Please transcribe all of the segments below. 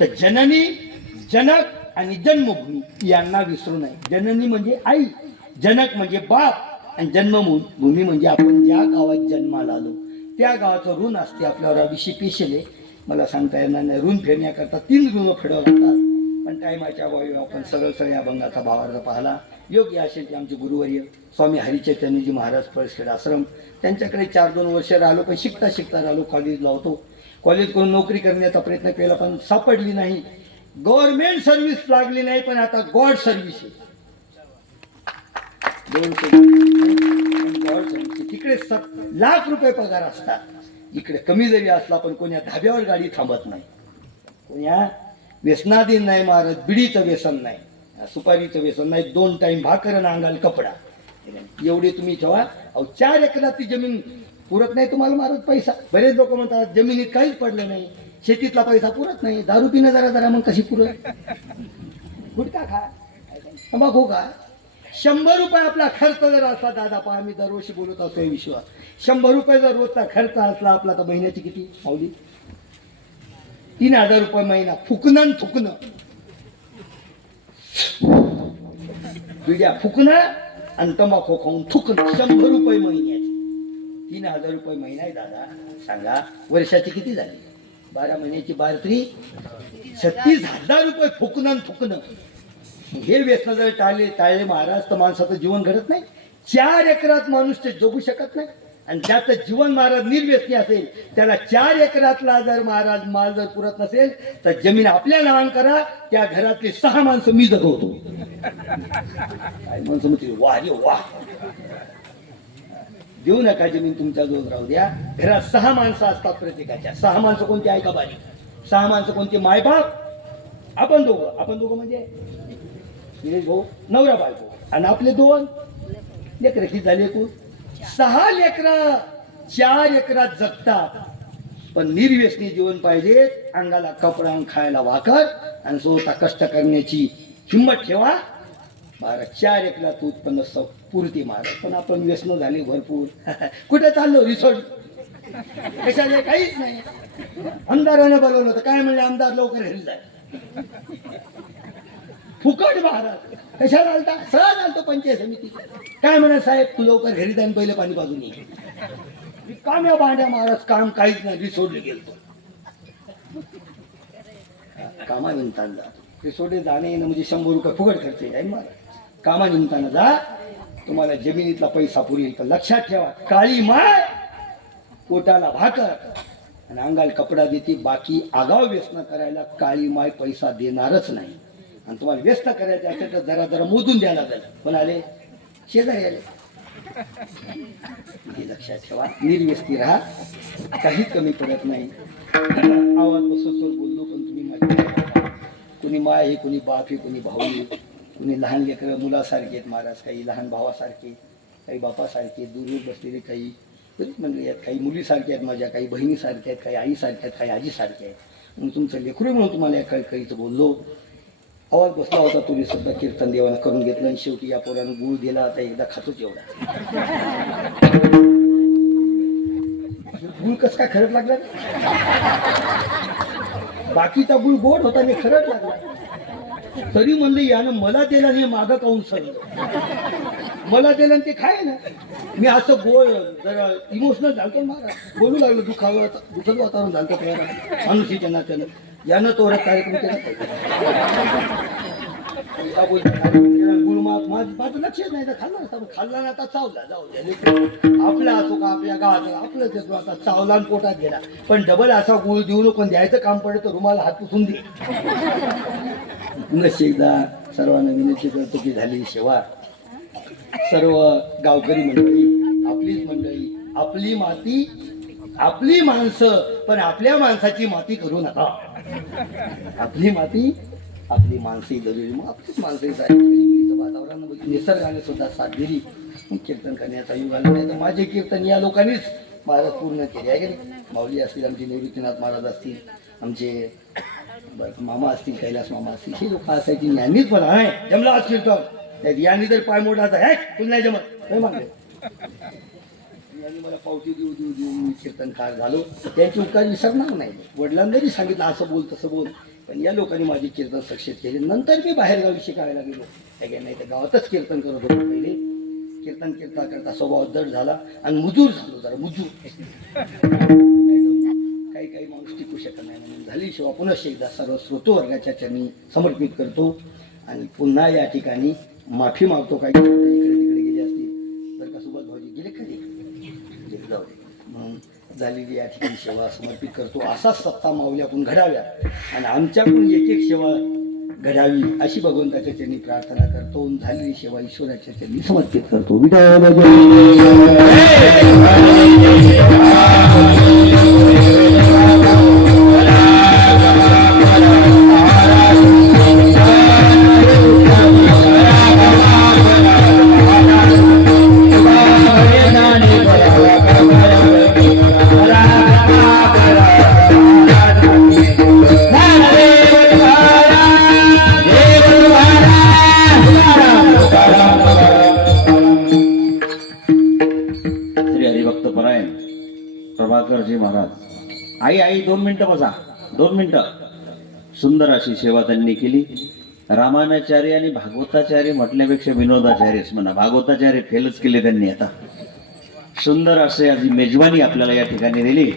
तर जननी जनक आणि जन्मभूमी यांना विसरू नये. जननी म्हणजे आई जनक म्हणजे बाप आणि जन्मभूमी म्हणजे आपण ज्या गावात जन्माला आलो. त्या गावाचं ऋण असते आपल्यावर. अभिषेक पेशले मला सांगता येणार नाही. ऋण फेडण्याकरता तीन ऋण फेडावं लागतात. पण टायमाच्या अभावी आपण सरळ सरळ या भंगाचा भावार्थ पाहला. योग्य असेल ते आमचे गुरुवर्य स्वामी हरिचैतन्यजी महाराज पळसखेड आश्रम त्यांच्याकडे चार दोन वर्ष राहिलो पण शिकता शिकता राहिलो कॉलेजला होतो. कॉलेज करून नोकरी करण्याचा प्रयत्न केला पण सापडली नाही. गव्हर्नमेंट सर्व्हिस लागली नाही पण आता गॉड सर्व्हिस आहे. गॉड सर्व्हिस तिकडे सत लाख रुपये पगार असतात. इकडे कमी जरी असला पण कोण्या धाब्यावर गाडी थांबत नाही. कोण्या व्यसनाधीन नाही मारत बिडीचं व्यसन नाही. सुपारीचं व्यसन नाही दोन टाइम भाकर आणि अंगाल कपडा. एवढे तुम्ही ठेवा. अहो चार एकराची ती जमीन पुरत नाही तुम्हाला मारत पैसा. बरेच लोक म्हणतात जमिनीत काहीच पडलं नाही. शेतीतला पैसा पुरत नाही. दारू पिणं जरा जरा मग कशी पुरत गुटखा खा. तंबाखू खा शंभर रुपये आपला खर्च जर असला दादा पहा मी दरवर्षी बोलत असतो विश्वास शंभर रुपये जर रोजचा खर्च असला आपला तर महिन्याची किती? पावली तीन हजार रुपये महिना. फुकणं न थुकणं बिड्या फुकणं आणि तंबाखू खाऊन थुकणं शंभर रुपये महिन्याची. तीन हजार रुपये महिना आहे दादा. सांगा वर्षाची किती झाली? बारा महिन्याची बारा तरी छत्तीस हजार रुपये फुकणं आणि फुकणं. हे व्यसन जर टाळले टाळले महाराज तर माणसाचं जीवन घडत नाही. चार एकरात माणूस ते जगू शकत नाही. आणि त्याचं जीवन महाराज निर्व्यसनी असेल त्याला चार एकरातला जर महाराज माल जर पुरत नसेल तर जमीन आपल्या नावान करा त्या घरातले सहा माणसं मी जगवतो. काय माणसं म्हणते वा रे वाह. देऊ नका जमीन तुमच्या जवळ राहू द्या. घरात सहा माणसं असतात प्रत्येकाच्या. सहा माणसं कोणती ऐका बारीक सहा माणसं कोणती मायबाप आपण दोघं. आपण दोघं म्हणजे? निलेश भाऊ नवरा बायको. आणि आपले दोन? लेकर. किती झाले एकूण? सहा लेकर. चार एकरात जगतात. पण निर्व्यसनी जीवन पाहिजे अंगाला कपडा खायला वाकर. आणि स्वतः कष्ट करण्याची हिंमत ठेवा. महाराज चार एकरात उत्पन्न पूर्ती पुरते पण आपण व्यसन झाले भरपूर. कुठे चाललो रिसॉर्ट? कशाला काहीच नाही. आमदारानं बोलवलं होतं. काय म्हणले? आमदार लवकर घरी जाय फुकट महाराज. कशाला आलता? सहज आलतो पंचायत समिती. काय म्हणा साहेब? तू लवकर घरी जाईन पहिले पाणी बाजून ये. काम या बांड्या महाराज काम काहीच नाही. रिसोडले गेलतो. कामा निमताना रिसोडे जाणे येणं म्हणजे शंभर रुपये फुकट खर्च आहे. महाराज कामा निमताना जा. तुम्हाला जमिनीतला पैसा पुरेल तर लक्षात ठेवा. काळी माय पोटाला भाकर. आणि अंगाला कपडा देते बाकी आगाव व्यसन करायला काळी माय पैसा देणारच नाही. आणि तुम्हाला व्यस्त करायचं असेल तर जरा जरा मोजून द्यायला लागेल. पण आले? शेजारी आले. हे लक्षात ठेवा. निर्व्यस्ती राहा. काहीच कमी पडत नाही. आवाज बसून बोललो पण तुम्ही माझ्या कोणी माय हे कोणी बाप हे कोणी भाऊ कुणी लहान लेकरं मुलासारखे आहेत महाराज काही लहान भावासारखे काही बापासारखे दूर बसलेले काही बरीच मंडळी आहेत काही मुलीसारखे आहेत माझ्या काही बहिणीसारख्या आहेत काही आईसारख्या आहेत काही आजीसारख्या आहेत. मग तुमचं लेकरू म्हणून तुम्हाला या कळकळीचं बोललो. आवाज बसला होता तुम्ही सुद्धा कीर्तन देवानं करून घेतलं आणि शेवटी या पोरानं गुळ दिला आता एकदा खातोच एवढा. गुळ कस काय खरंच लागला बाकीचा गुळ गोड होता मी खरंच लागला. तरी म्हणलं यानं मला दिला आणि मागं काऊन सर? मला दिला आणि ते खाय ना. मी असं बोल जरा इमोशनल झालतो मारा बोलू लागलो दुखावं दुखत वातावरण झालं तयार. माणुसीच्या त्यानं. यानं तो कार्यक्रम केला का माझं लक्षच नाही तर खाल्ला खाल्ला ना आता चावला जाऊ द्या आपला असो का आपल्या गावाचा आपलं देतो आता चावला आणि पोटात गेला पण डबल असा गुळ देऊ नको द्यायचं काम पडलं तर रुमाला हात पुसून दे नशी एकदा सर्वांना विनंती करतो की झाली सेवा सर्व गावकरी मंडळी आपलीच मंडळी आपली माती आपली माणसं पण आपल्या माणसाची माती करू नका. आपली माती आपली माणसे जरुरी मग आपलीच माणसं जायचं वातावरण म्हणजे निसर्गाने सुद्धा साथ दिली कीर्तन करण्याचा युग आला नाही तर माझे कीर्तन या लोकांनीच महाराज पूर्ण केले आहे की माऊली असतील आमचे निवृत्तीनाथ महाराज असतील आमचे मामा असतील कैलास मामा असतील. हे लोक असायची यांनीच पण आहे. जमला आज कीर्तन. यांनी तर पाय मोडाचा आहे तुला नाही जमत. नाही मागले यांनी मला पावती देऊ देऊ देऊ मी कीर्तनकार झालो. त्यांचे उपकार विसरणार नाही. वडिलांनी सांगितलं असं बोल तसं बोल. पण या लोकांनी माझे कीर्तन सक्षेत केले. नंतर मी बाहेरगावी शिकायला गेलो. काय नाही तर गावातच कीर्तन करत होतो पहिले. कीर्तन कीर्तन करता स्वभाव दड झाला आणि मुजूर झालो जरा मुजूर. काही काही माणूस टिकू शकत नाही. म्हणून झाली शिवा. पुन्हा एकदा सर्व श्रोतोवर्गाच्या चरणी समर्पित करतो आणि पुन्हा या ठिकाणी माफी मागतो काही. इकडे तिकडे गेले असतील तर का सुभाष भाऊजी गेले. कधी जाऊ दे. म्हणून झालेली या ठिकाणी सेवा समर्पित करतो. असाच सत्ता माऊल्याकडून घडाव्या. आणि आमच्याकडून एक एक सेवा घडावी अशी भगवंताच्या चरणी प्रार्थना करतो. झालेली सेवा ईश्वराच्या चरणी समर्पित करतो. विठ्ठल आई आई दोन मिनटं बसा. दोन मिनटं. सुंदर अशी सेवा त्यांनी केली. रामानाचार्य आणि भागवताचार्य म्हटल्यापेक्षा विनोदाचार्यच म्हणा. भागवताचार्य फेलच केले त्यांनी आता. सुंदर असे आज मेजवानी आपल्याला या ठिकाणी दिली.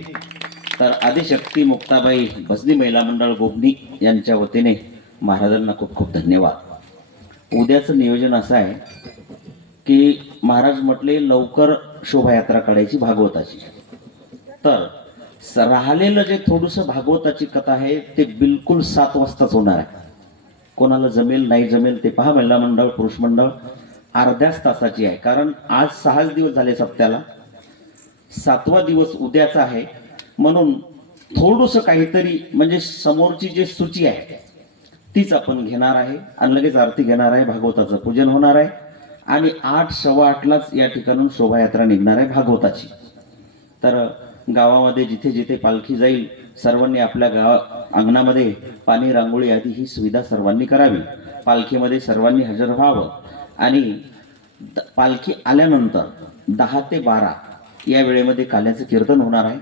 तर आदिशक्ती मुक्ताबाई भजनी महिला मंडळ गोपनी यांच्या वतीने महाराजांना खूप खूप धन्यवाद. उद्याचं नियोजन असं आहे की महाराज म्हटले लवकर शोभायात्रा काढायची भागवताची. तर राहिलेलं जे थोडंसं भागवताची कथा आहे ते बिलकुल सात वाजताच होणार आहे. कोणाला जमेल नाही जमेल ते पहा महिला मंडळ पुरुष मंडळ अर्ध्याच तासाची आहे. कारण आज सहाच दिवस झाले सप्त्याला. सातवा दिवस उद्याचा आहे. म्हणून थोडंसं काहीतरी म्हणजे समोरची जी सूची आहे तीच आपण घेणार आहे आणि लगेच आरती घेणार आहे भागवताचं पूजन होणार आहे. आणि आठ सव्वा आठलाच या ठिकाणून शोभायात्रा निघणार आहे भागवताची. तर गावामध्ये जिथे जिथे पालखी जाईल सर्वांनी आपल्या गावा अंगणामध्ये पाणी रांगोळी आदी ही सुविधा सर्वांनी करावी. पालखीमध्ये सर्वांनी हजर व्हावं. आणि द- पालखी आल्यानंतर दहा ते बारा या वेळेमध्ये काल्याचं कीर्तन होणार आहे.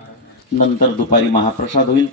नंतर दुपारी महाप्रसाद होईल.